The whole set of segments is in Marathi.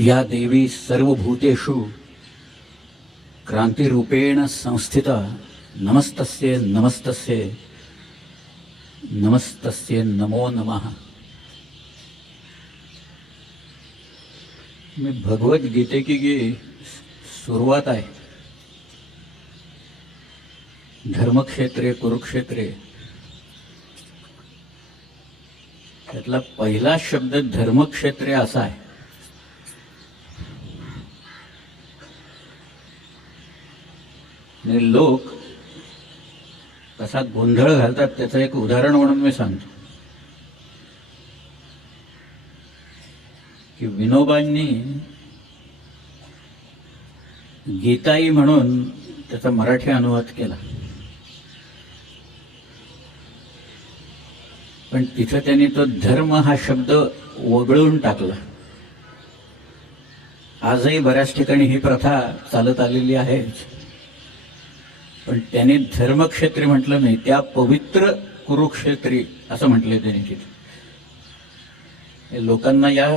या देवी सर्वभूतेषु क्रांतिरूपेण संस्थिता नमस्तस्ये नमस्तस्ये नमस्तस्ये नमो नमः। में भगवत गीते की ये सुरुवात आहे। धर्मक्षेत्रे कुरुक्षेत्रे त्यातला पहिला शब्द धर्मक्षेत्रे असा आहे। आणि लोक कसा गोंधळ घालतात त्याचं एक उदाहरण म्हणून मी सांगतो की विनोबांनी गीताई म्हणून त्याचा मराठी अनुवाद केला, पण तिथं त्यांनी तो धर्म हा शब्द वगळून टाकला। आजही बऱ्याच ठिकाणी ही प्रथा चालत आलेली आहे, पण त्याने धर्मक्षेत्री म्हटलं नाही, त्या पवित्र कुरुक्षेत्री असं म्हटले त्यांनी तिथे। लोकांना या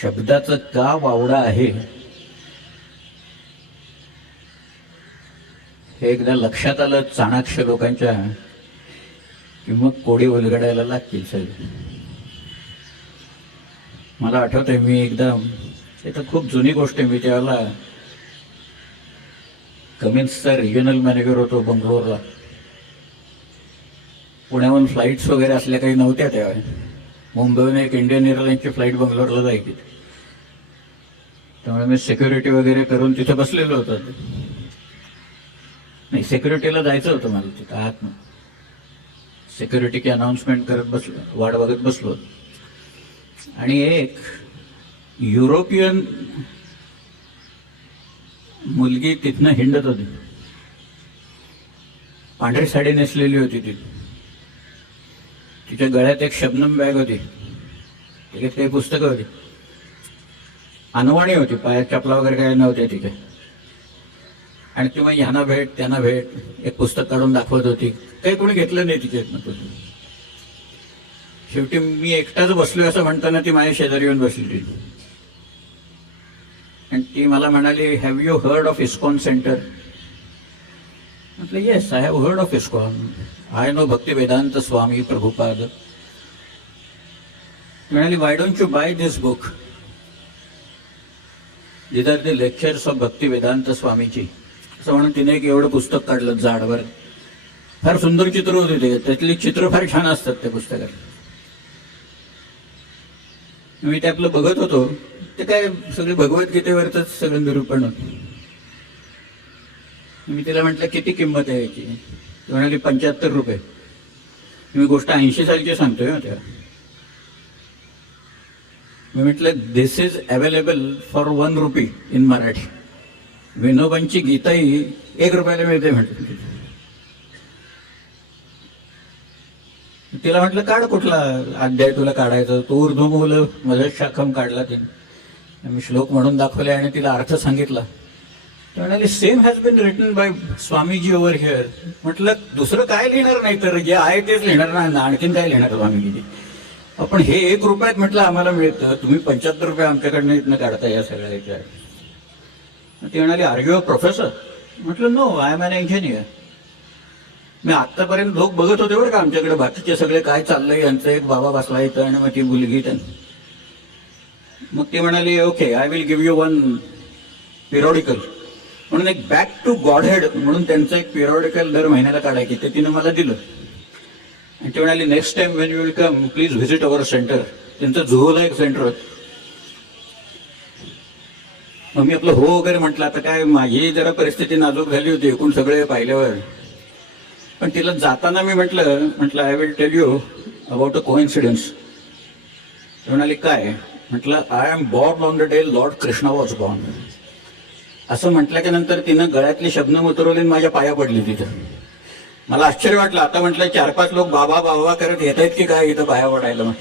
शब्दाचं का वावडा आहे हे एकदा लक्षात आलं चाणाक्ष लोकांच्या की मग कोडी उलगडायला लागतील सगळे। मला आठवतंय मी एकदा, ते तर खूप जुनी गोष्ट आहे, मी त्यावेळेला कमिन्सचा रिजनल मॅनेजर होतो बंगलोरला। पुण्याहून फ्लाईट्स वगैरे असल्या काही नव्हत्या त्यावेळी। मुंबईहून एक इंडियन एअरलाईनची फ्लाईट बंगलोरला जायची, त्यामुळे मी सिक्युरिटी वगैरे करून तिथे बसलेलो होतो। नाही, सिक्युरिटीला जायचं होतं मला तिथं आत, सिक्युरिटी की अनाउन्समेंट करत बसलो, वाट बघत बसलो। आणि एक युरोपियन मुलगी तिथनं हिंडत होती, पांढरी साडी नेसलेली होती ती, तिच्या गळ्यात एक शबनम बॅग होती, त्याच्यात काही पुस्तकं होती, अनवाणी होती, पायात चपला वगैरे काही नव्हते तिथे। आणि ती मग ह्यांना भेट त्यांना भेट एक पुस्तक काढून दाखवत होती, काही कोणी घेतलं नाही तिच्यातनं। शेवटी मी एकटाच बसलोय असं म्हणताना ती माझ्या शेजारी येऊन बसली आणि ती मला म्हणाली, have you heard of ISKCON centre? म्हटलं yes, I have heard of ISKCON, I know Bhakti Vedanta Swami Prabhupada. म्हणाली, why don't you buy this book, these are the lectures of Bhakti Vedanta स्वामीची। असं म्हणून तिने एक एवढं पुस्तक काढलं जाडवर, फार सुंदर चित्र होते ते, त्यातली चित्र फार छान असतात त्या पुस्तकात। मी ते आपलं बघत होतो, ते काय सगळे भगवद्गीतेवरच सगळं निरूपण होतं। मी तिला म्हटलं किती किंमत आहे याची? ती म्हणाली 75 रुपये। मी गोष्ट 80 सालची सांगतोय ना तेव्हा। मी म्हटलं this is available for 1 rupee in Marathi. विनोबांची गीताही 1 रुपयाला मिळते म्हटलं। तिला म्हटलं काढ कुठला अध्याय तुला काढायचा, तो उर्दू मूल मदत शाखम काढला तिने, मी श्लोक म्हणून दाखवले आणि तिला अर्थ सांगितला। ती म्हणाली same has been written by Swamiji over here. म्हटलं दुसरं काय लिहिणार, नाही तर जे आहे तेच लिहिणार ना, आणखीन काय लिहिणार स्वामीजी? आपण हे 1 रुपयात म्हटलं आम्हाला मिळतं, तुम्ही 75 रुपये आमच्याकडनं इथनं काढता या सगळ्या याच्या। ती म्हणाली, आर यू अ प्रोफेसर? म्हटलं no, I am an engineer. मी आतापर्यंत लोक बघत होते बरं का आमच्याकडे बाकीचे सगळे काय चाललंय, यांचं एक बाबा बसला इथं आणि मग ती मुलगी त्यांनी। मग ती म्हणाली, okay I will give you 1 पिरियडिकल म्हणून एक बॅक टू गॉडहेड म्हणून त्यांचं एक पिरियडिकल दर महिन्याला काढायची, ते तिने मला दिलं। आणि ती म्हणाली, next time Wien you will come please visit our centre. त्यांचं जुहूला एक सेंटर होतं। मग मी आपलं हो वगैरे म्हटलं, आता काय माझी जरा परिस्थिती नाजूक झाली होती एकूण सगळे पाहिल्यावर, पण तिला जाताना मी म्हटलं I will tell you about a coincidence. म्हणाली काय? म्हटलं I am born on the day Lord Krishna was born. असं म्हटल्याच्या नंतर तिनं गळ्यातली शबनम उतरवली आणि माझ्या पाया पडली तिथं। मला आश्चर्य वाटलं, आता म्हटलं 4-5 लोक बाबा बाबा करत येत आहेत की काय इथं पाया पडायला। मग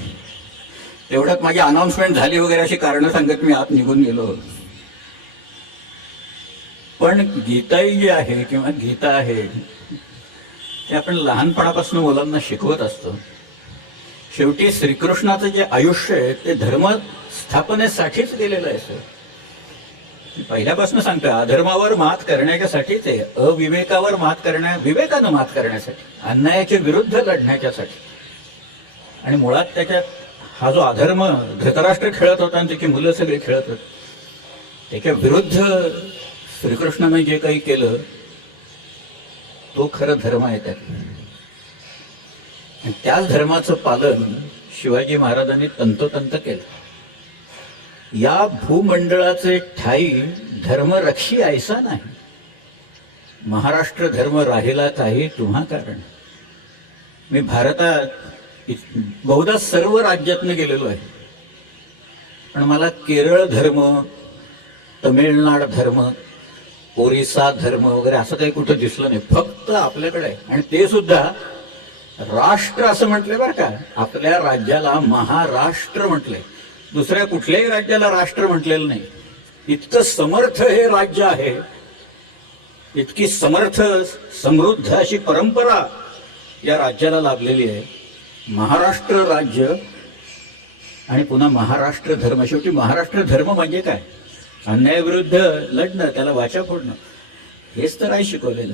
तेवढ्यात माझी अनाउन्समेंट झाली वगैरे अशी कारणं सांगत मी आत निघून गेलो। पण गीताई जी आहे किंवा गीता आहे ते आपण लहानपणापासून मुलांना शिकवत असतो। शेवटी श्रीकृष्णाचं जे आयुष्य आहे ते धर्म स्थापनेसाठीच गेलेलं आहे सर। पहिल्यापासून सांगतोय, अधर्मावर मात करण्याच्यासाठीच आहे, अविवेकावर विवेकानं मात करण्यासाठी, अन्यायाच्या विरुद्ध लढण्याच्यासाठी. आणि मुळात त्याच्यात हा जो अधर्म धृतराष्ट्र खेळत होता आणि त्याची मुलं सगळी खेळत होती, त्याच्या विरुद्ध श्रीकृष्णाने जे काही केलं तो खरं धर्म आहे त्यात. आणि त्याच धर्माचं पालन शिवाजी महाराजांनी तंतोतंत केलं. या भूमंडळाचे ठाई धर्मरक्षी ऐसा नाही, महाराष्ट्र धर्म राहिला काही तुम्हा कारण. मी भारतात बहुधा सर्व राज्यातनं गेलेलो आहे, पण मला केरळ धर्म, तमिळनाड धर्म, ओरिसा धर्म वगैरे असं काही कुठं दिसलं नाही. फक्त आपल्याकडे आहे. आणि ते सुद्धा राष्ट्र असं म्हटले बरं का, आपल्या राज्याला महाराष्ट्र म्हटले, दुसऱ्या कुठल्याही राज्याला राष्ट्र म्हटलेलं नाही. इतकं समर्थ हे राज्य आहे, इतकी समर्थ समृद्ध अशी परंपरा या राज्याला लाभलेली आहे. महाराष्ट्र राज्य आणि पुन्हा महाराष्ट्र धर्म. शेवटी महाराष्ट्र धर्म म्हणजे काय? अन्यायाविरुद्ध लढणं, त्याला वाचा फोडणं, हेच तर आहे शिकवलेलं.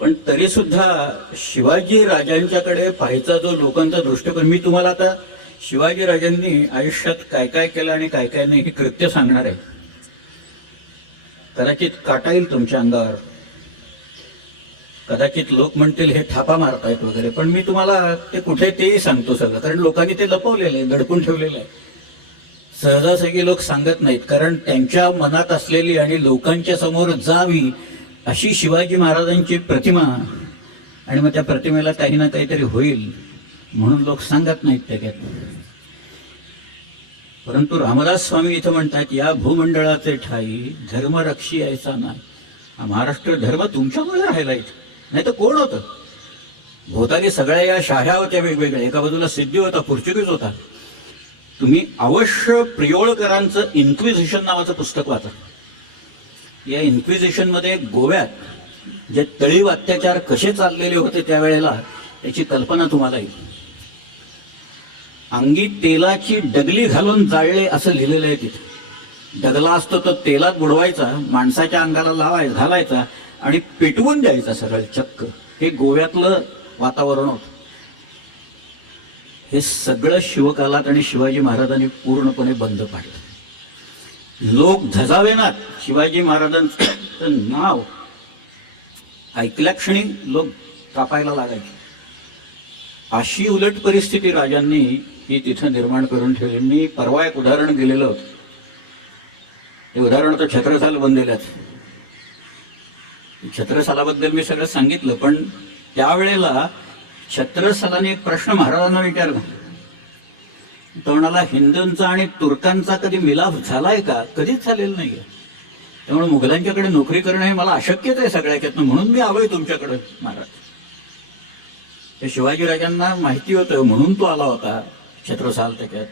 पण तरी सुद्धा शिवाजी राजांच्याकडे पाहायचा जो लोकांचा दृष्टिकोन, मी तुम्हाला आता शिवाजी राजांनी आयुष्यात काय काय केलं आणि काय काय नाही हे कृत्य सांगणार आहे. कदाचित काटा येईल तुमच्या अंगावर, कदाचित लोक म्हणतील हे थापा मारतायत वगैरे, पण मी तुम्हाला ते कुठे तेही सांगतो सगळं, कारण लोकांनी ते लपवलेलं आहे, दडकून ठेवलेलं आहे. सहजासहजी लोक सांगत नाहीत, कारण त्यांच्या मनात असलेली आणि लोकांच्या समोर जावी अशी शिवाजी महाराजांची प्रतिमा, आणि मग त्या प्रतिमेला काही ना काहीतरी होईल म्हणून लोक सांगत नाहीत त्याच्यात. परंतु रामदास स्वामी इथं म्हणतात, या भूमंडळाचे ठाई धर्मरक्षी ऐसा नाही. हा महाराष्ट्र धर्म तुमच्यामुळे राहिला इथे, नाही तर कोण होतं? भोवताली सगळ्या या शाह्या होत्या वेगवेगळ्या, एका बाजूला सिद्धी होता, पोर्चुगीज होता. तुम्ही अवश्य प्रियोळकरांचं इन्क्विजिशन नावाचं पुस्तक वाचा. या इन्क्विजिशनमध्ये गोव्यात जे तळीव अत्याचार कसे चाललेले होते त्यावेळेला त्याची कल्पना तुम्हाला येईल. अंगी तेलाची डगली घालून जाळले असं लिहिलेलं आहे तिथे. डगला असतो तो तेलात बुडवायचा, माणसाच्या अंगाला घालायचा आणि पेटवून द्यायचा सरळ चक्क. हे गोव्यातलं वातावरण होतं. हे सगळं शिवकालात आणि शिवाजी महाराजांनी पूर्णपणे बंद पाडलं. लोक धजावेनात शिवाजी महाराजांचं नाव ऐकल्या क्षणी लोक कापायला लागायचे. अशी उलट परिस्थिती राजांनी ही तिथं निर्माण करून ठेवली. मी परवा एक उदाहरण दिलेलं होतं, ते उदाहरण तर छत्रसाल बनलेल्याच. छत्रसालाबद्दल मी सगळं सांगितलं, पण त्यावेळेला छत्रसालाने एक प्रश्न महाराजांना विचारला. तो म्हणाला, हिंदूंचा आणि तुर्कांचा कधी मिलाफ झालाय का? कधीच झालेला नाहीये. त्यामुळे मुघलांच्याकडे नोकरी करणं हे मला अशक्यच आहे सगळ्याच्यातनं, म्हणून मी आलोय तुमच्याकडे महाराज. ते शिवाजीराजांना माहिती होतं म्हणून तो आला होता छत्रसाल त्याच्यात.